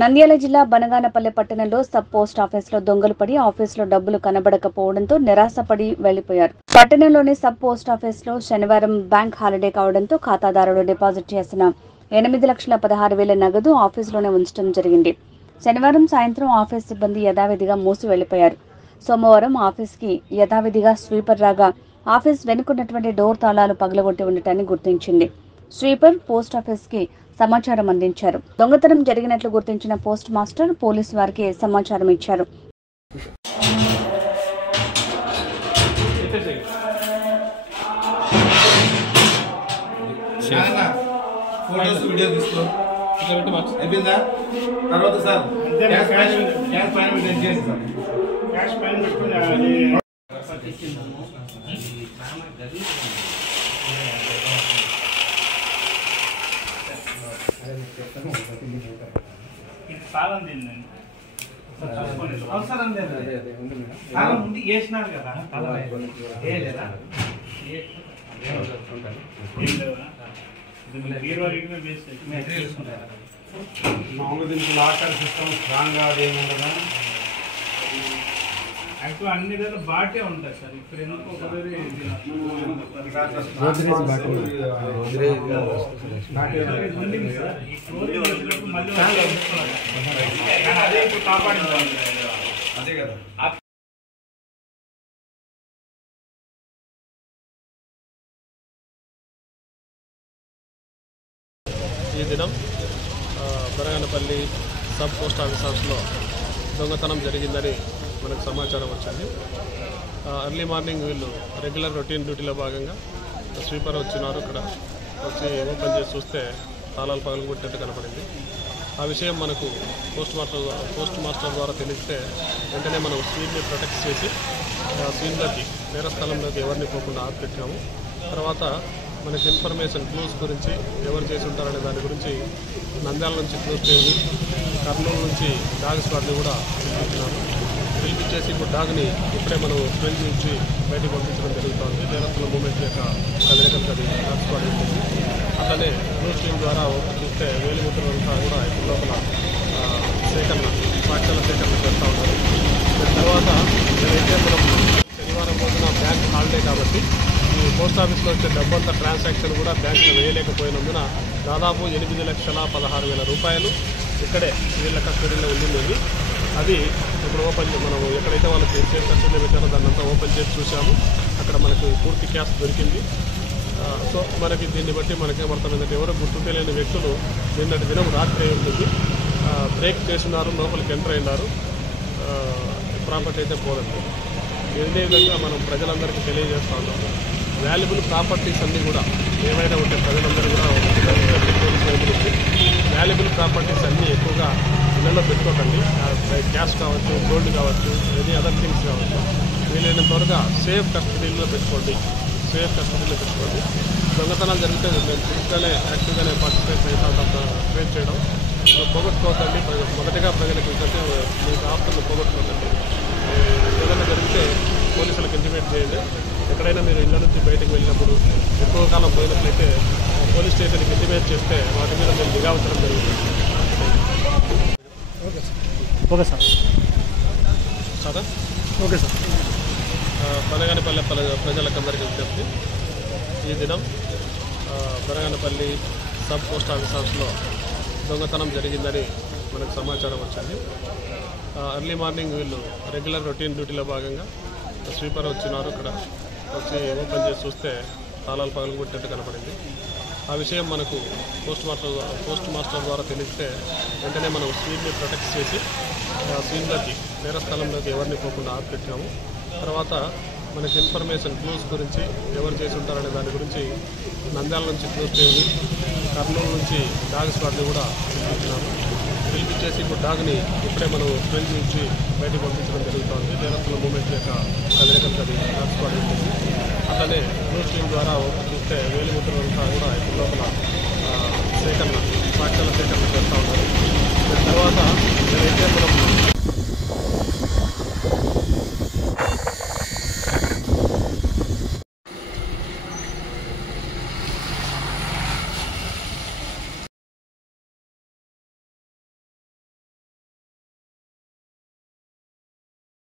నంద్యాల జిల్లా బనగానపల్లె పట్టణంలో sub post ఆఫీసులో దొంగలు పడి ఆఫీసులో డబ్బులు కనబడకపోవడంతో నిరాశపడి వెళ్లిపోయారు. పట్టణంలోని సబ్ పోస్ట్ ఆఫీసులో శనివారం బ్యాంక్ హాలిడే కావడంతో ఖాతాదారుడు డిపాజిట్ చేసిన 8,16,000 నగదు ఆఫీసులోనే ఉంచడం జరిగింది. శనివారం సాయంత్రం ఆఫీస్ సిబ్బంది యథావిధిగా మూసి వెళ్లిపోయారు. సోమవారం ఆఫీస్కి యథావిధిగా స్వీపర్ రాగా ఆఫీస్ వెనుకున్నటువంటి డోర్ తాళాలు పగలగొట్టి ఉండటాన్ని గుర్తించింది. స్వీపర్ పోస్ట్ ఆఫీస్కి సమాచారం అందించారు. దొంగతనం జరిగినట్లు గుర్తించిన పోస్ట్ మాస్టర్ పోలీసు వారికి సమాచారం ఇచ్చారు. అవసరం లేదు ముందు వేసినారు కదా దీనికి లాకర్ సిస్టమ్ స్ట్రాంగ్ అదేముండదా యాక్చువల్ అన్ని దగ్గర బాటే ఉంటాయి సార్. ఇక్కడ ఎందుకు అదే ఇప్పుడు కాపాడింది అదే కదా. ఈ దినం బనగానపల్లి సబ్ పోస్ట్ ఆఫీస్లో దొంగతనం జరిగిందని మనకు సమాచారం వచ్చింది. ఎర్లీ మార్నింగ్ వీళ్ళు రెగ్యులర్ రొటీన్ డ్యూటీలో భాగంగా స్వీపర్ వచ్చినారు. ఇక్కడ వచ్చి ఓపెన్ చేసి చూస్తే తాళాలు పగలగొట్టినట్టు కనపడింది. ఆ విషయం మనకు పోస్ట్ మాస్టర్ ద్వారా తెలిస్తే వెంటనే మనం స్వీన్ని ప్రొటెక్ట్ చేసి స్వీన్లోకి వేరే స్థలంలోకి ఎవరిని పోకుండా ఆపిపెట్టినాము. తర్వాత మనకి ఇన్ఫర్మేషన్ క్లూస్ గురించి ఎవరు చేసి ఉంటారనే దాని గురించి నంద్యాల నుంచి క్లూస్ టీమ్ని, కర్నూలు నుంచి డాగ్ స్క్వాడ్ని కూడా పిలిపించినాము. పిలిపించేసి ఇప్పుడు డాగ్ని ఇప్పుడే మనం స్మెల్ నుంచి బయటకు పంపించడం జరుగుతుంది. నేరస్తుల మూమెంట్ యొక్క కదలికలకు అది డాగ్ స్క్వాడ్ ఉంటుంది. అట్లనే క్లూస్ టీమ్ ద్వారా చూస్తే వేలిముద్రలంతా కూడా ఇప్పుడు లోపల సాక్ష్యాల సేకరణ చేస్తూ ఉన్నారు. తర్వాత ఏదైతే మనం శనివారం రోజున బ్యాంక్ హాలిడే కాబట్టి ఈ పోస్ట్ ఆఫీస్లో వచ్చే డబ్బంతా ట్రాన్సాక్షన్ కూడా బ్యాంకులో వేయలేకపోయినందున దాదాపు 8,16,000 రూపాయలు ఇక్కడే వీళ్ళ కస్టడీలో ఉండింది. అది ఇప్పుడు ఓపెన్ మనం ఎక్కడైతే వాళ్ళకి సేఫ్ కస్టడీలో పెట్టారో దాన్ని అంతా ఓపెన్ చేసి చూసాము. అక్కడ మనకు పూర్తి క్యాష్ దొరికింది. సో మనకి దీన్ని బట్టి మనకేమర్థమైందంటే ఎవరో గుర్తు తెలియని వ్యక్తులు నిన్నటి దినం రాత్రి ఉంటుంది బ్రేక్ చేస్తున్నారు, లోపలికి ఎంటర్ అయినారు. ప్రాపర్టీ అయితే పోదండి. ఇదే విధంగా మనం ప్రజలందరికీ తెలియజేస్తూ ఉన్నాము. వాల్యుబుల్ ప్రాపర్టీస్ అన్నీ కూడా ఏమైనా ఉంటే ప్రజలందరూ కూడా వాల్యుబుల్ ప్రాపర్టీస్ అన్నీ ఎక్కువగా ఇళ్లలో పెట్టుకోకండి. క్యాష్ కావచ్చు, గోల్డ్ కావచ్చు, ఎనీ అదర్ థింగ్స్ కావచ్చు, వీలైనంత త్వరగా సేఫ్ కస్టడీలో పెట్టుకోండి. దొంగతనాలు జరిగితే మేము చురుగ్గానే యాక్టివ్గానే పార్టిసిపేట్ చేయడం పోగొట్టుకోవద్దండి. మొదటిగా ప్రజలకు ఏంటంటే మీకు ఆస్తులను పోగొట్టుకోవద్దండి. ఏదైనా జరిగితే పోలీసులకు ఇంటిమేట్ చేయండి. ఎక్కడైనా మీరు ఇళ్ళ నుంచి బయటకు వెళ్ళినప్పుడు ఎక్కువ కాలం పోయినట్లయితే పోలీస్ స్టేషన్కి ఇంటిమేట్ చేస్తే వాటి మీద మేము నిఘా ఉంచడం జరుగుతుంది. Okay sir. సరే ఓకే సార్. బనగానపల్లి ప్రజలకందరికీ విజ్ఞప్తి. ఈ దినం బనగానపల్లి సబ్ పోస్ట్ ఆఫీస్లో దొంగతనం జరిగిందని మనకు సమాచారం వచ్చింది. ఎర్లీ మార్నింగ్ వీళ్ళు రెగ్యులర్ రొటీన్ డ్యూటీలో భాగంగా స్వీపర్ వచ్చినారు. ఇక్కడ వచ్చి ఓపెన్ చేసి చూస్తే తాళాలు పగలగొట్టినట్టు కనపడింది. ఆ విషయం మనకు పోస్ట్ మాస్టర్ ద్వారా తెలిస్తే వెంటనే మనం స్వీన్ని ప్రొటెక్ట్ చేసి స్వీన్లోకి వేరే స్థలంలోకి ఎవరిని పోకుండా ఆపిపెట్టినాము. తర్వాత మనకి ఇన్ఫర్మేషన్ క్లూస్ గురించి ఎవరు చేసి ఉంటారనే దాని గురించి నంద్యాల నుంచి క్లూస్ టీమ్ని, కర్నూలు నుంచి డాగ్ స్క్వాడ్ని కూడా పిలిపించినాము. పిలిపించేసి ఇప్పుడు డాగ్ని ఇప్పుడే మనం స్మెల్ నుంచి బయటకు పంపించడం జరుగుతుంది. నేరస్తుల మూమెంట్ యొక్క కదలికలకు అది డాగ్ స్క్వాడ్ ఉంటుంది. అట్లనే క్లూస్ టీమ్ ద్వారా చూస్తే వేలిముద్రలంతా కూడా ఇప్పుడు లోపల